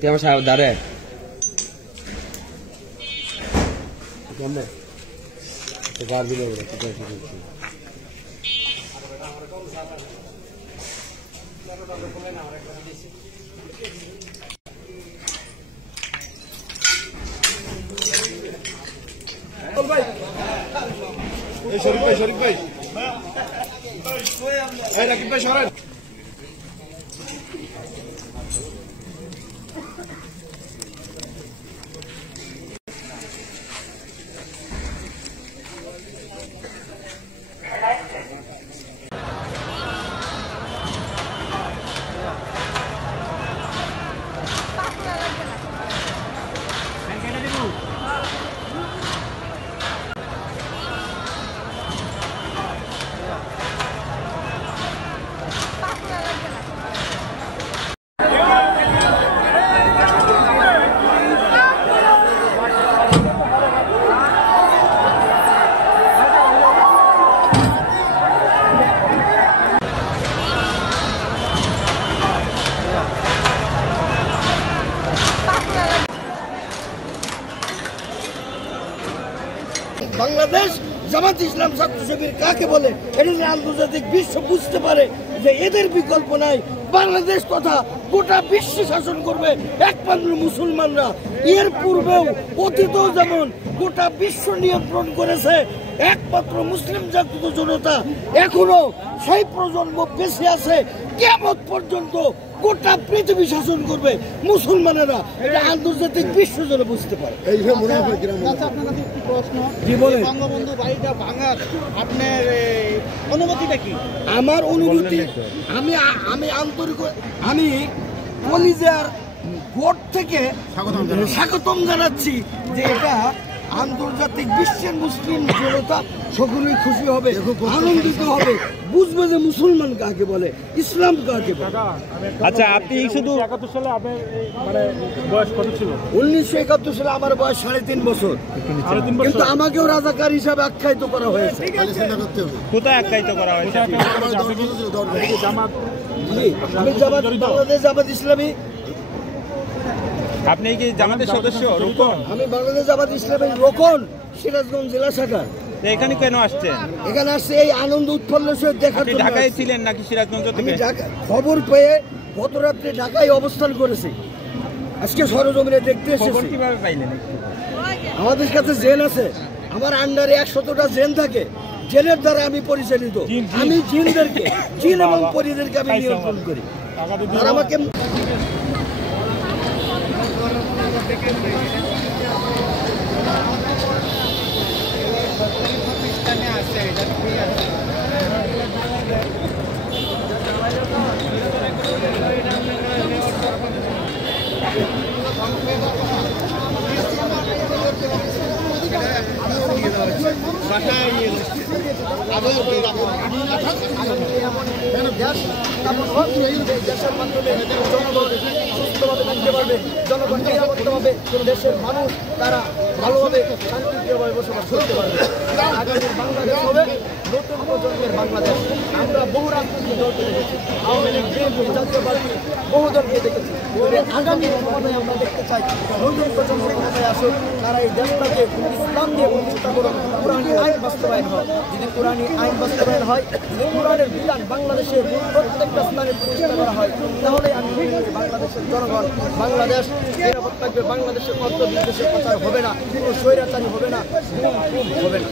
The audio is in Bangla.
Tiamo a dare. Guardi loro, Şerif Bey. Hey Rakip Bey şöyle. Bangladesh Jamaat ইসলাম ছাত্র শিবির কাকে বলে এটা আন্তর্জাতিক বিশ্ব বুঝতে পারে যে এদের বিকল্প নাই। বাংলাদেশ তথা গোটা বিশ্ব শাসন করবে একমাত্র মুসলমানরা। এর পূর্বেও অতীতেও যেমন গোটা বিশ্ব নিয়ন্ত্রণ করেছে একমাত্র মুসলিম জাতীয় জনতা, এখনো সেই প্রজন্ম বেঁচে আছে। কিয়ামত পর্যন্ত গোটা পৃথিবী শাসন করবে মুসলমানেরা, এটা আন্তর্জাতিক বিশ্ব যেন বুঝতে পারে। অনুমতিটা কি? আমার অনুভূতি, আমি আন্তরিক, আমি কলিজার ভোট থেকে স্বাগতম জানাচ্ছি যে এটা আন্তর্জাতিক বিশ্বের মুসলিম জনতা সকলেই খুশি হবে, আনন্দিত হবে, বুঝবে যে মুসলমান কাকে বলে, ইসলাম কাকে বলে। আচ্ছা, আপনি শুধু 1971 সালে আপনার মানে বয়স কত ছিল? 1971 সালে আমার বয়স 3.5 বছর, কিন্তু আমাকেও রাজাকার হিসাবে আখ্যায়িত করা হয়েছে। কোথায় আখ্যায়িত করা হয়েছে? আমি জামাত, বাংলাদেশ জামাত ইসলামী। আপনি কি জামাতের সদস্য? রোকন? আমি বাংলাদেশ জামাত ইসলামের রোকন, সিরাজগঞ্জ জেলা শাখা। এখানে কেন আসছেন? এখানে আসছে এই আনন্দ উৎফুল্ল দেখার জন্য। ঢাকায় ছিলেন নাকি সিরাজগঞ্জ থেকে? খবর পেয়ে গত রাত্রে ঢাকায় অবস্থান করেছি, আজকে সরজমিনে দেখতে এসেছি। কিভাবে পাইলেন? আমাদের কাছে জেল আছে, আমার আন্ডারে 100টা জেল থাকে। জেলের দ্বারা আমি পরিচালিত। আমি জিনদেরকে, জিন এবং পরীদেরকে আমি নিয়ন্ত্রণ করি। আর আমাকে দেশের মাধ্যমে জনগণ সুস্থভাবে থাকতে পারবে, জনগণ নিরাপত্তাভাবে দেশের মানুষ তারা ভালোভাবে শান্তিপ্রিয়ভাবে বসবাস করতে পারবে। আগামী বাংলাদেশ হবে নতুন প্রজন্মের বাংলাদেশ। আমরা বহু রাজনৈতিক দলকে দেখেছি, আওয়ামী লীগ, বিএনপি, জাতীয় পার্টি, বহু দলকে দেখেছি। আগামী ক্ষমতায় আমরা দেখতে চাই নতুন প্রজন্ম ক্ষমতায় আসুক, তারা এই দেশটাকে ইসলাম দিয়ে প্রতিষ্ঠা করুন, কোরআনী আইন বাস্তবায়ন হয়। যদি কোরআনী আইন বাস্তবায়ন হয়, যদি কোরআনের বিধান বাংলাদেশের প্রত্যেকটা স্থানে প্রতিষ্ঠা করা হয়, তাহলে আমি বাংলাদেশের জনগণ, বাংলাদেশ নিরাপদ থাকবে, বাংলাদেশের মধ্য বিদেশের প্রচার হবে না, কোনো স্বৈরাচারী হবে না, হবে না।